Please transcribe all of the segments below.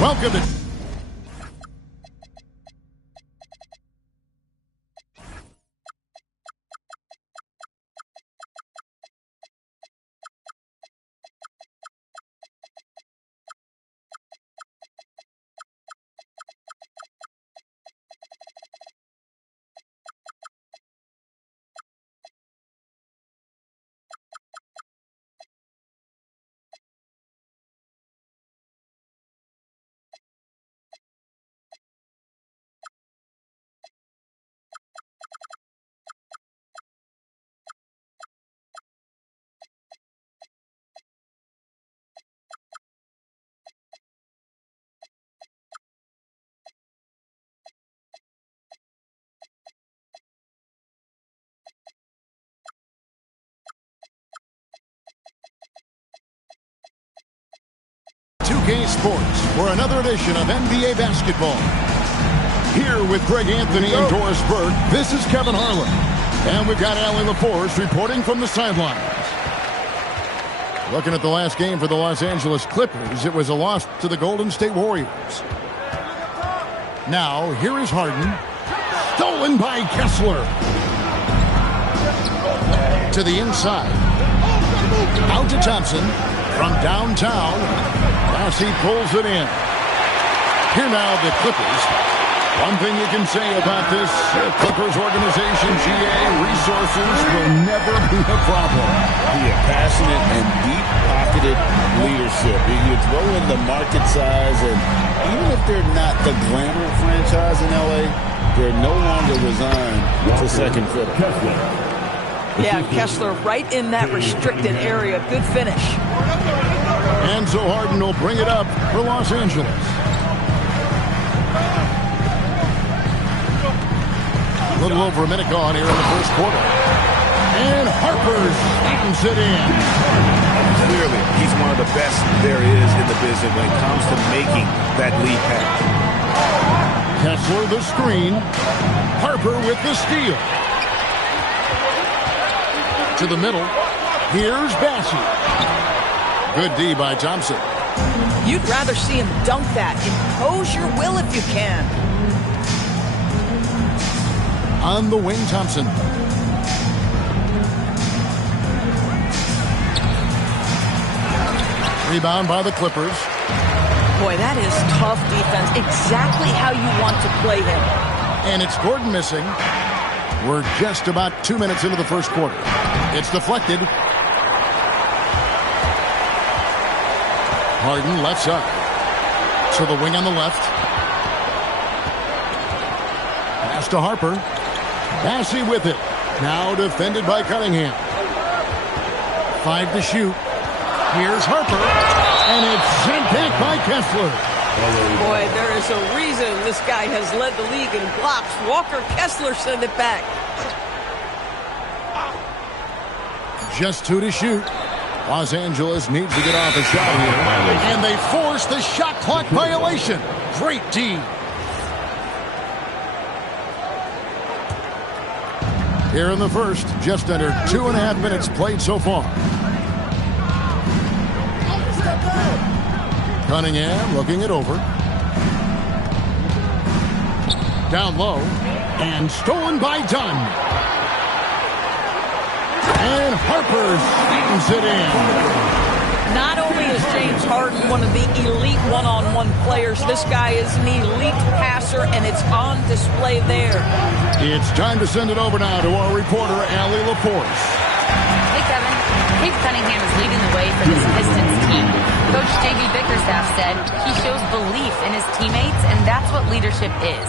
Welcome to... Sports for another edition of NBA basketball. Here with Greg Anthony and Doris Burke, this is Kevin Harlan. And we've got Allie LaForce reporting from the sidelines. Looking at the last game for the Los Angeles Clippers, it was a loss to the Golden State Warriors. Now, here is Harden. Stolen by Kessler. To the inside. Out to Thompson. From downtown. As he pulls it in. Here now the Clippers. One thing you can say about this Clippers organization, GA, resources will never be a problem. Yeah, passionate and deep-pocketed leadership. You throw in the market size, and even if they're not the glamour franchise in LA, they're no longer resigned to second fiddle. Yeah, Kessler right in that restricted area. Good finish. And so Harden will bring it up for Los Angeles. A little over a minute gone here in the first quarter. And Harper slams it in. Clearly, he's one of the best there is in the business when it comes to making that lead pass. Kessler the screen. Harper with the steal. To the middle. Here's Bassey. Good D by Thompson. You'd rather see him dunk that. Impose your will if you can. On the wing, Thompson. Rebound by the Clippers. Boy, that is tough defense. Exactly how you want to play him. And it's Gordon missing. We're just about 2 minutes into the first quarter. It's deflected. Harden left side. To the wing on the left. Pass to Harper. Bassey with it. Now defended by Cunningham. 5 to shoot. Here's Harper. And it's sent back by Kessler. Boy, there is a reason this guy has led the league in blocks. Walker Kessler sent it back. Just 2 to shoot. Los Angeles needs to get off a shot here. And they force the shot clock violation. Great D. Here in the first, just under 2.5 minutes played so far. Cunningham looking it over. Down low. And stolen by Dunn. And Harper slams it in. Not only is James Harden one of the elite one-on-one players, this guy is an elite passer, and it's on display there. It's time to send it over now to our reporter, Allie LaForce. Hey, Kevin. Cade Cunningham is leading the way for this Pistons team. Coach J.B. Bickerstaff said he shows belief in his teammates, and that's what leadership is.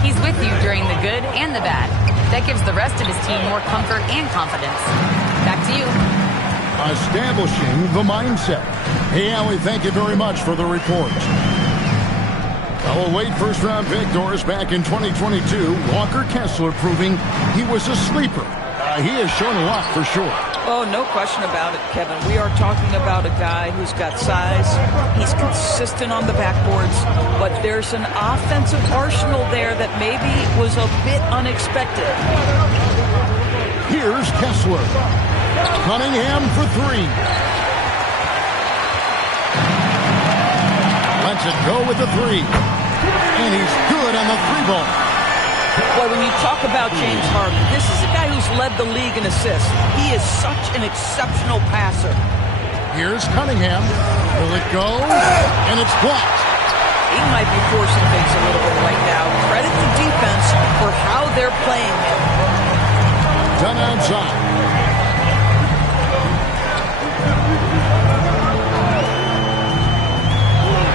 He's with you during the good and the bad. That gives the rest of his team more comfort and confidence. Back to you. Establishing the mindset. Hey, Allie, thank you very much for the report. Well, late first-round pick, Doris, back in 2022. Walker Kessler proving he was a sleeper. He has shown a lot for sure. Oh, no question about it, Kevin. We are talking about a guy who's got size. He's consistent on the backboards, but there's an offensive arsenal there that maybe was a bit unexpected. Here's Kessler. Cunningham for 3. Lets lets it go with the three. And he's good on the three ball. Boy, when you talk about James Harden, this is a guy who's led the league in assists. He is such an exceptional passer. Here's Cunningham. Will it go? And it's blocked. He might be forcing things a little bit right now. Credit the defense for how they're playing him. Done outside.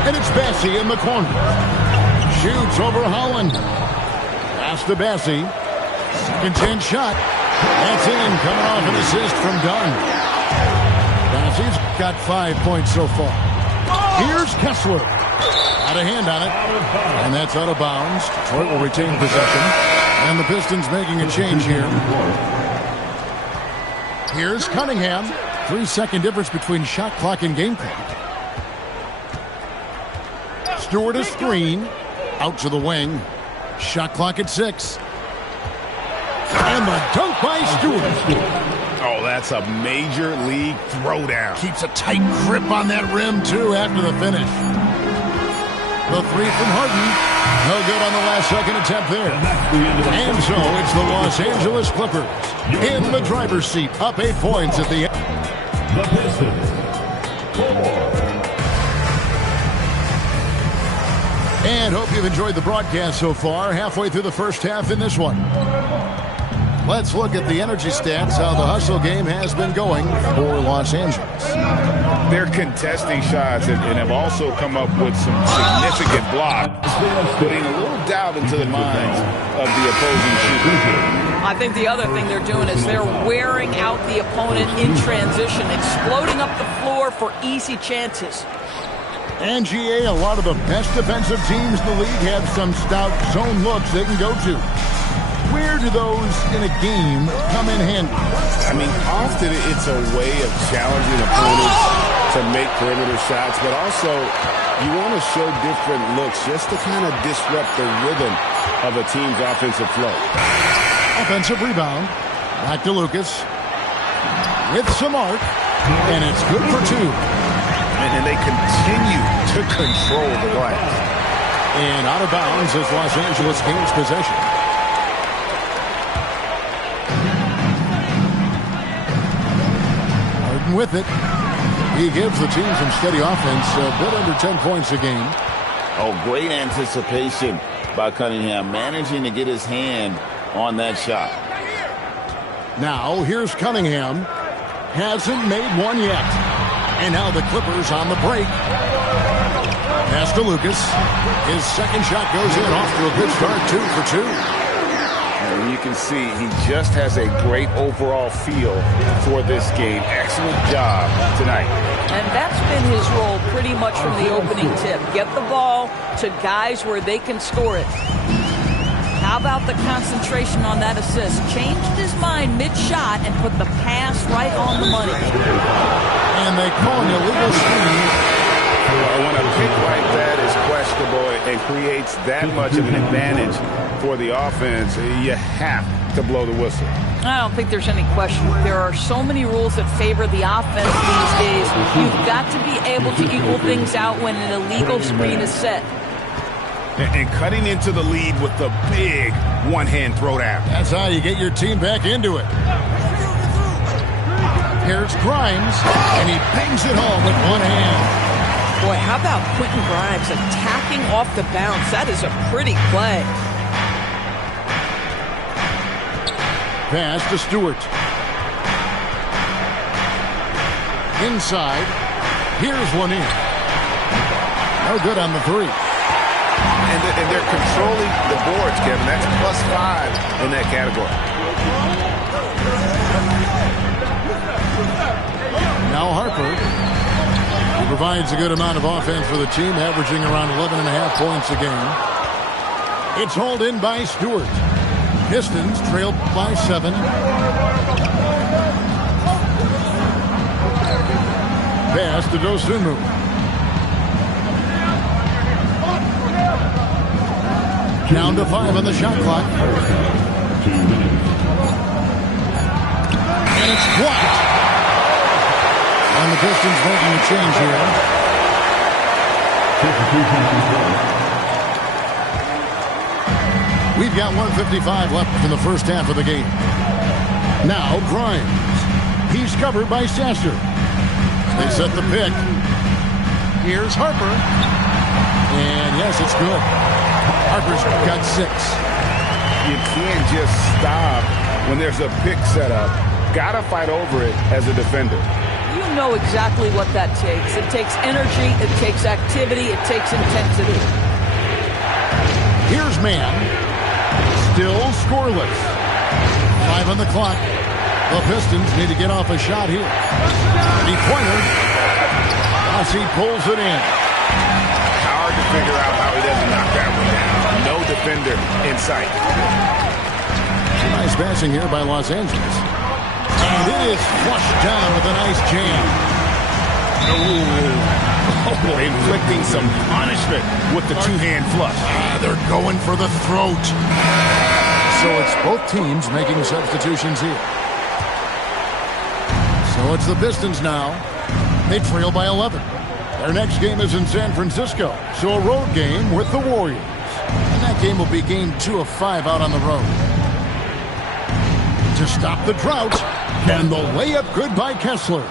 And it's Bassey in the corner. Shoots over Holland. Pass to Bassey. Second chance shot. That's in. Coming off an assist from Dunn. Bassey's got 5 points so far. Here's Kessler. Out of hand on it. And that's out of bounds. Detroit will retain possession. And the Pistons making a change here. Here's Cunningham. 3-second difference between shot clock and game clock. Stewart is screen. Out to the wing. Shot clock at 6. And the dunk by Stewart. Oh, that's a major league throwdown. Keeps a tight grip on that rim, too, after the finish. The three from Harden. No good on the last second attempt there. And so it's the Los Angeles Clippers in the driver's seat, up 8 points at the end. The Pistons. And hope you've enjoyed the broadcast so far. Halfway through the first half in this one. Let's look at the energy stats, how the hustle game has been going for Los Angeles. They're contesting shots and have also come up with some significant blocks, putting a little doubt into the minds of the opposing shooter. I think the other thing they're doing is they're wearing out the opponent in transition, exploding up the floor for easy chances. And GA, a lot of the best defensive teams in the league have some stout zone looks they can go to. Where do those in a game come in handy? I mean, often it's a way of challenging opponents to make perimeter shots, but also you want to show different looks just to kind of disrupt the rhythm of a team's offensive flow. Offensive rebound. Back to Lucas. With some arc. And it's good for 2. And they continue to control the glass. And out of bounds as Los Angeles gains possession. Harden with it. He gives the team some steady offense, a bit under 10 points a game. Oh, great anticipation by Cunningham, managing to get his hand on that shot. Now, here's Cunningham. Hasn't made one yet. And now the Clippers on the break. Pass to Lucas. His second shot goes in, off to a good start, 2 for 2. And you can see he just has a great overall feel for this game. Excellent job tonight. And that's been his role pretty much from the opening tip. Get the ball to guys where they can score it. How about the concentration on that assist? Changed his mind mid-shot and put the pass right on the money. And they call an illegal screen. When a pick like that is questionable and creates that much of an advantage for the offense, you have to blow the whistle. I don't think there's any question. There are so many rules that favor the offense these days. You've got to be able to equal things out when an illegal screen is set. And cutting into the lead with the big one-hand throwdown. That's how you get your team back into it. Here's Grimes, and he bangs it home with one hand. Boy, how about Quentin Grimes attacking off the bounce? That is a pretty play. Pass to Stewart. Inside. Here's one in. No good on the 3. And they're controlling the boards, Kevin. That's +5 in that category. Now Harper. He provides a good amount of offense for the team, averaging around 11.5 points a game. It's hauled in by Stewart. Pistons trailed by 7. Pass to Dosunmu. Down to 5 on the shot clock. And it's blocked. And the Pistons making a change here. We've got 1:55 left in the first half of the game. Now Grimes. He's covered by Sasser. They set the pick. Here's Harper. And yes, it's good. Harper's got 6. You can't just stop when there's a pick set up. Got to fight over it as a defender. You know exactly what that takes. It takes energy, it takes activity, it takes intensity. Here's Mann. Still scoreless. 5 on the clock. The Pistons need to get off a shot here. Three-pointer. Rossi pulls it in. Hard to figure out how he doesn't knock that one down. No defender in sight. Nice passing here by Los Angeles. And it is flushed down with a nice jam. Oh, inflicting some punishment with the two-hand flush. They're going for the throat. So it's both teams making substitutions here. So it's the Pistons now. They trail by 11. Their next game is in San Francisco, so a road game with the Warriors. And that game will be game 2 of 5 out on the road. To stop the drought, and the layup good by Kessler.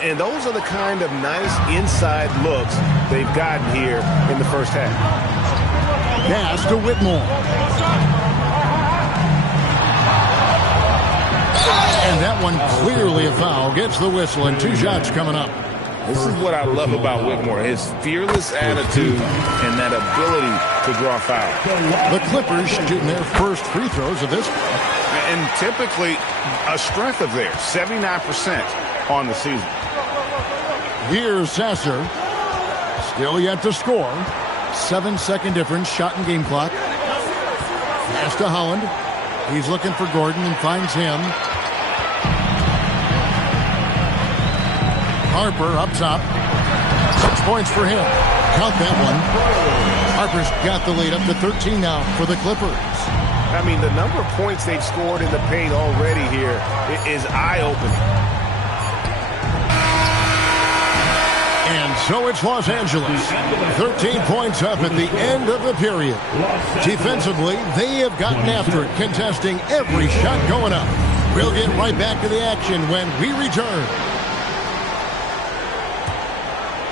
And those are the kind of nice inside looks they've gotten here in the first half. Pass to Whitmore. And that one clearly a foul. Gets the whistle and 2 shots coming up. This is what I love about Whitmore, his fearless attitude and that ability to draw fouls. The Clippers shooting their first free throws of this. And typically a strength of theirs, 79% on the season. Here's Sasser. Still yet to score. 7-second difference, shot and game clock. Pass to Holland. He's looking for Gordon and finds him. Harper up top. 6 points for him. Count that one. Harper's got the lead up to 13 now for the Clippers. I mean, the number of points they've scored in the paint already here is eye-opening. And so it's Los Angeles. 13 points up at the end of the period. Defensively, they have gotten after it, contesting every shot going up. We'll get right back to the action when we return.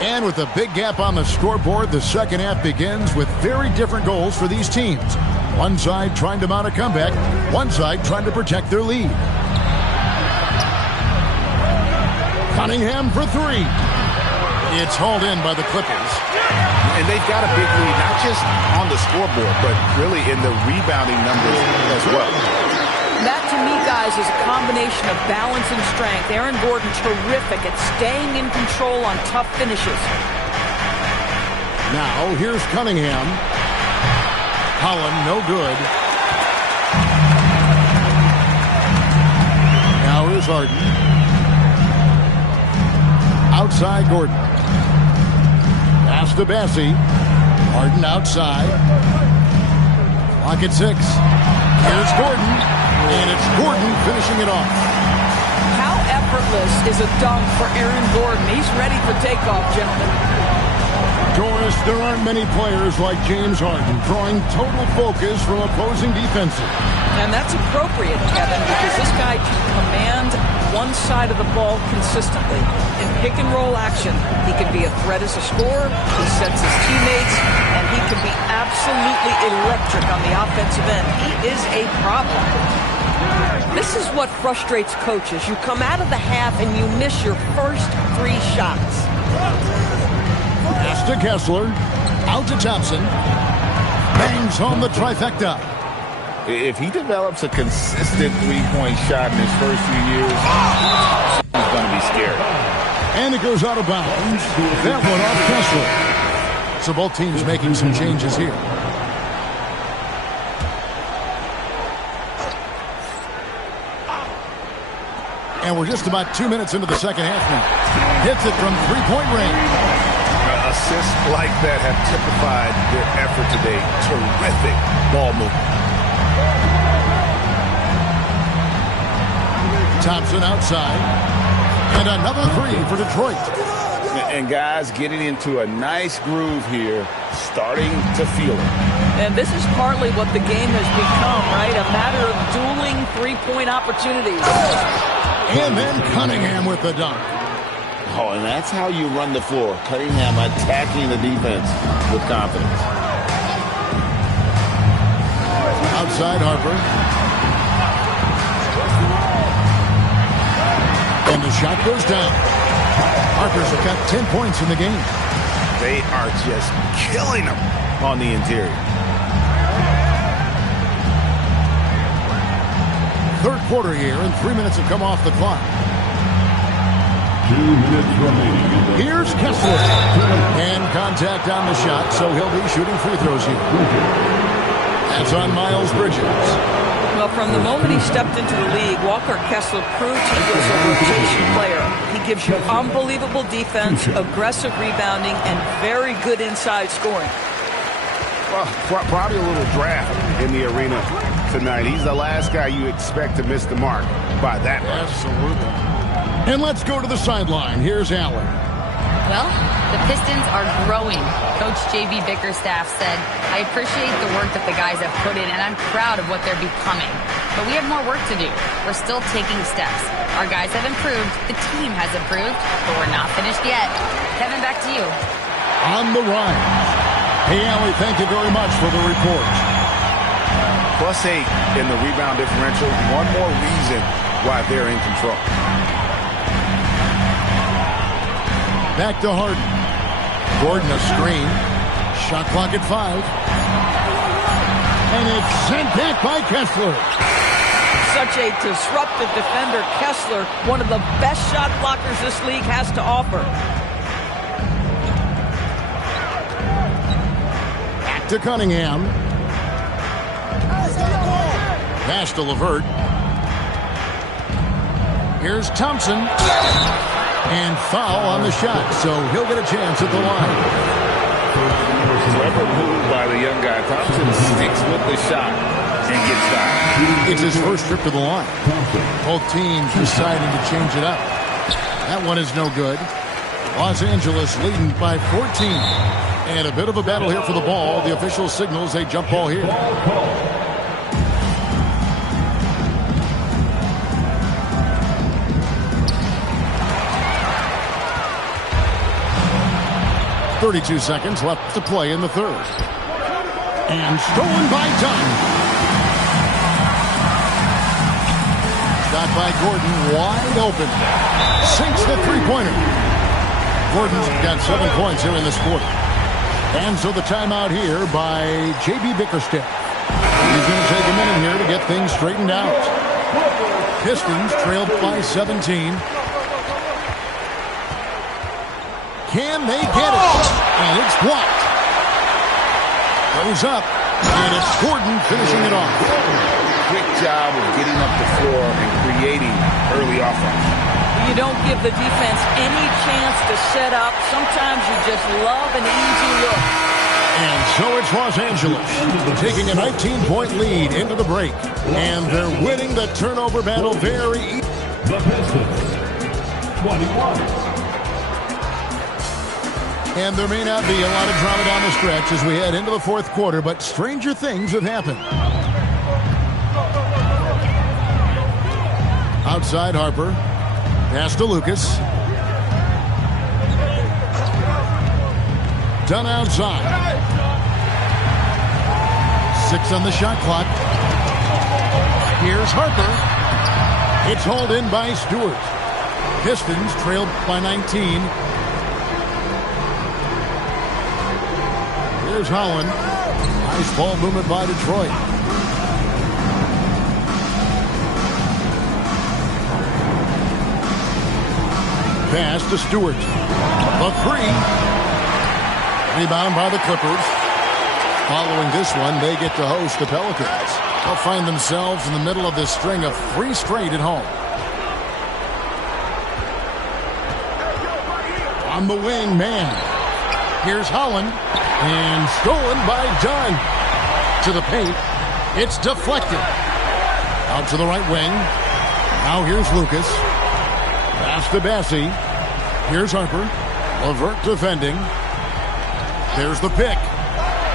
And with a big gap on the scoreboard, the second half begins with very different goals for these teams. One side trying to mount a comeback, one side trying to protect their lead. Cunningham for 3. It's hauled in by the Clippers. And they've got a big lead, not just on the scoreboard, but really in the rebounding numbers as well. That, to me, guys, is a combination of balance and strength. Aaron Gordon, terrific at staying in control on tough finishes. Now, here's Cunningham. Holland, no good. Now here's Harden. Outside Gordon. Pass to Bassie. Harden outside. Clock at 6. Here's Gordon. And it's Gordon finishing it off. How effortless is a dunk for Aaron Gordon? He's ready for takeoff, gentlemen. Doris, there aren't many players like James Harden drawing total focus from opposing defenses. And that's appropriate, Kevin, because this guy can command one side of the ball consistently. In pick-and-roll action, he can be a threat as a scorer, he sets his teammates, and he can be absolutely electric on the offensive end. He is a problem. This is what frustrates coaches. You come out of the half and you miss your first 3 shots. Pass to Kessler. Out to Thompson. Bangs home the trifecta. If he develops a consistent three-point shot in his first few years, he's going to be scary. And it goes out of bounds. That one off Kessler. So both teams making some changes here. And we're just about 2 minutes into the second half now. Hits it from three-point range. Assists like that have typified their effort today. Terrific ball movement. Thompson outside. And another 3 for Detroit. And guys getting into a nice groove here, starting to feel it. And this is partly what the game has become, right? A matter of dueling three-point opportunities. And then Cunningham with the dunk. Oh, and that's how you run the floor. Cunningham attacking the defense with confidence. Outside Harper. And the shot goes down. Harper's got 10 points in the game. They are just killing them on the interior. Third quarter here, and 3 minutes have come off the clock. 2 minutes remaining. Here's Kessler. And contact on the shot, so he'll be shooting free throws here. That's on Miles Bridges. Well, from the moment he stepped into the league, Walker Kessler proved he was a rotation player. He gives you unbelievable defense, aggressive rebounding, and very good inside scoring. Well, probably a little draft in the arena tonight. He's the last guy you expect to miss the mark by that much. Absolutely. And let's go to the sideline. Here's Allen. Well, the Pistons are growing. Coach J.B. Bickerstaff said, I appreciate the work that the guys have put in, and I'm proud of what they're becoming. But we have more work to do. We're still taking steps. Our guys have improved. The team has improved, but we're not finished yet. Kevin, back to you. On the rise. Hey, Allie, thank you very much for the report. +8 in the rebound differential. One more reason why they're in control. Back to Harden. Gordon a screen. Shot clock at 5. And it's sent back by Kessler. Such a disruptive defender, Kessler, one of the best shot blockers this league has to offer. Back to Cunningham. Pass to LeVert. Here's Thompson. And foul on the shot, so he'll get a chance at the line. Clever move by the young guy. Thompson sticks with the shot and gets fouled. It's his first trip to the line. Both teams deciding to change it up. That one is no good. Los Angeles leading by 14. And a bit of a battle here for the ball. The official signals a jump ball here. 32 seconds left to play in the third. And stolen by Dunn. Shot by Gordon, wide open. Sinks the three-pointer. Gordon's got 7 points here in this quarter. And so the timeout here by J.B. Bickerstaff. He's going to take a minute here to get things straightened out. Pistons trailed by 17. Can they get it? And it's blocked. Goes up. And it's Gordon finishing it off. Quick job of getting up the floor and creating early offense. You don't give the defense any chance to set up. Sometimes you just love an easy look. And so it's Los Angeles taking a 19-point lead into the break. And they're winning the turnover battle very easily. The Pistons, 21. And there may not be a lot of drama down the stretch as we head into the fourth quarter, but stranger things have happened. Outside Harper. Pass to Lucas. Done outside. 6 on the shot clock. Here's Harper. It's hauled in by Stewart. Pistons trailed by 19. Here's Holland. Nice ball movement by Detroit. Pass to Stewart. The 3. Rebound by the Clippers. Following this one, they get to host the Pelicans. They'll find themselves in the middle of this string of 3 straight at home. On the wing, man. Here's Holland. And stolen by Dunn. To the paint. It's deflected. Out to the right wing. Now here's Lucas. Pass to Bassie. Here's Harper. LeVert defending. There's the pick.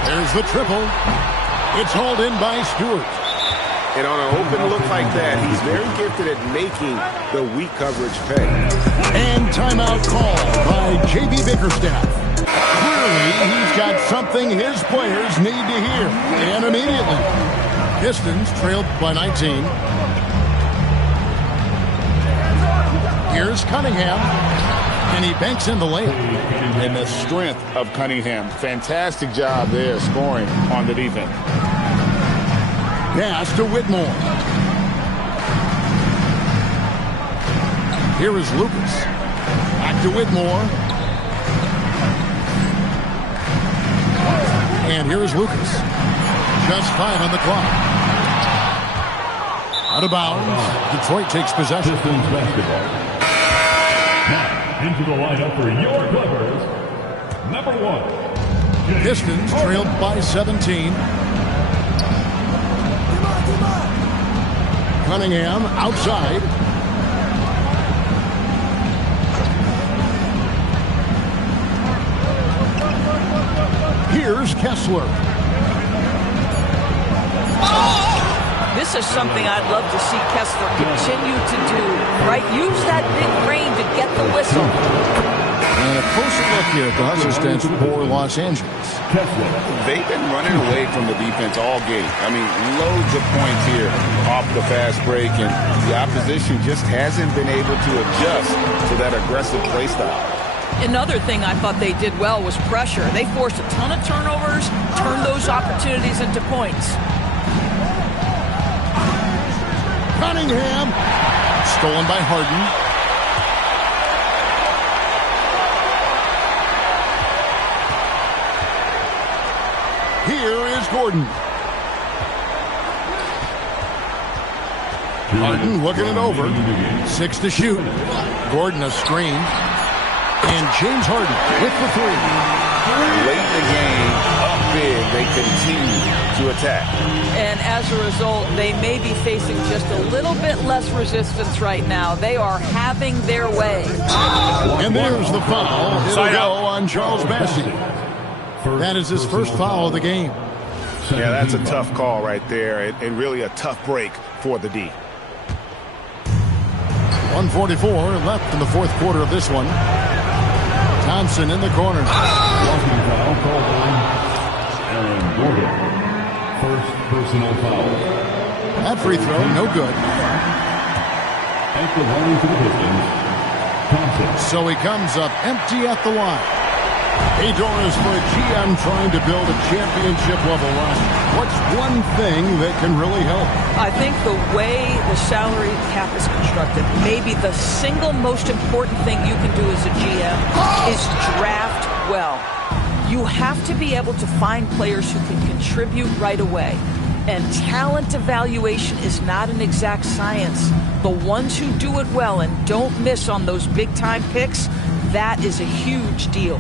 There's the triple. It's hauled in by Stewart. And on an open look like that, he's very gifted at making the weak coverage pay. And timeout called by J.B. Bickerstaff. Clearly, he's got something his players need to hear. And immediately, Pistons trailed by 19. Here's Cunningham. And he banks in the layup. And the strength of Cunningham. Fantastic job there scoring on the defense. Pass to Whitmore. Here is Lucas. Back to Whitmore. And here is Lucas. Just 5 on the clock. Out of bounds. Detroit takes possession. Pistons basketball. Now, into the lineup for your Clippers, number 1. Pistons trailed by 17. Cunningham outside. Here's Kessler. This is something I'd love to see Kessler continue to do, right? Use that big frame to get the whistle. And a closer look here at the Hustle stats for Los Angeles. They've been running away from the defense all game. I mean, loads of points here off the fast break, and the opposition just hasn't been able to adjust to that aggressive play style. Another thing I thought they did well was pressure. They forced a ton of turnovers, turned those opportunities into points. Cunningham. Stolen by Harden. Here is Gordon. Harden looking it over. 6 to shoot. Gordon a screen. And James Harden with the 3. Late in the game, up big, they continue to attack. And as a result, they may be facing just a little bit less resistance right now. They are having their way. And there's the foul. It'll go on Charles Bassey. That is his first foul of the game. Yeah, that's a tough call right there, and really a tough break for the D. 1:44 left in the fourth quarter of this one. Thompson in the corner. Walking foul called on Aaron Gordon. First personal foul. That free throw, no good. At the line for the Pistons, Thompson. So he comes up empty at the line. Hey, Doris, for a GM trying to build a championship-level roster, what's one thing that can really help? I think the way the salary cap is constructed, maybe the single most important thing you can do as a GM is draft well. You have to be able to find players who can contribute right away. And talent evaluation is not an exact science. The ones who do it well and don't miss on those big-time picks, that is a huge deal.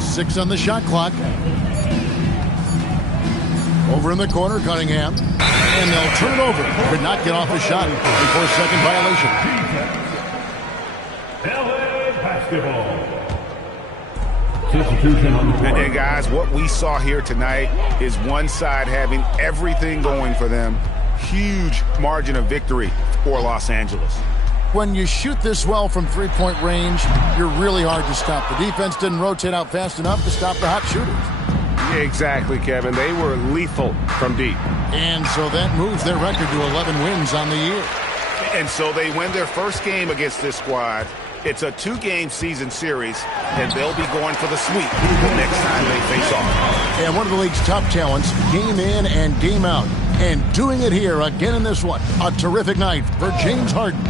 6 on the shot clock. Over in the corner, Cunningham. And they'll turn it over. Could not get off the shot before second violation. LA basketball. Substitution on the court. And guys, what we saw here tonight is one side having everything going for them. Huge margin of victory for Los Angeles. When you shoot this well from three-point range, you're really hard to stop. The defense didn't rotate out fast enough to stop the hot shooters. Exactly, Kevin. They were lethal from deep. And so that moves their record to 11 wins on the year. And so they win their first game against this squad. It's a 2-game season series, and they'll be going for the sweep the next time they face off. And one of the league's top talents, game in and game out. And doing it here again in this one. A terrific night for James Harden.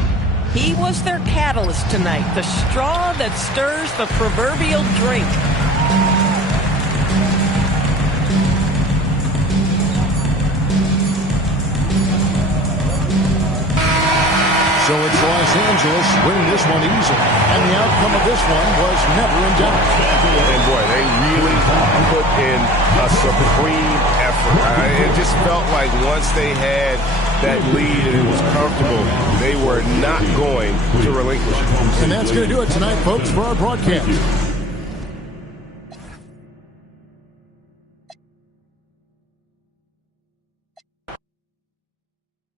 He was their catalyst tonight, the straw that stirs the proverbial drink. So it's Los Angeles winning this one easily. And the outcome of this one was never in doubt. And boy, they really put in a supreme effort. It just felt like once they had that lead and it was comfortable, they were not going to relinquish it. And that's going to do it tonight, folks, for our broadcast.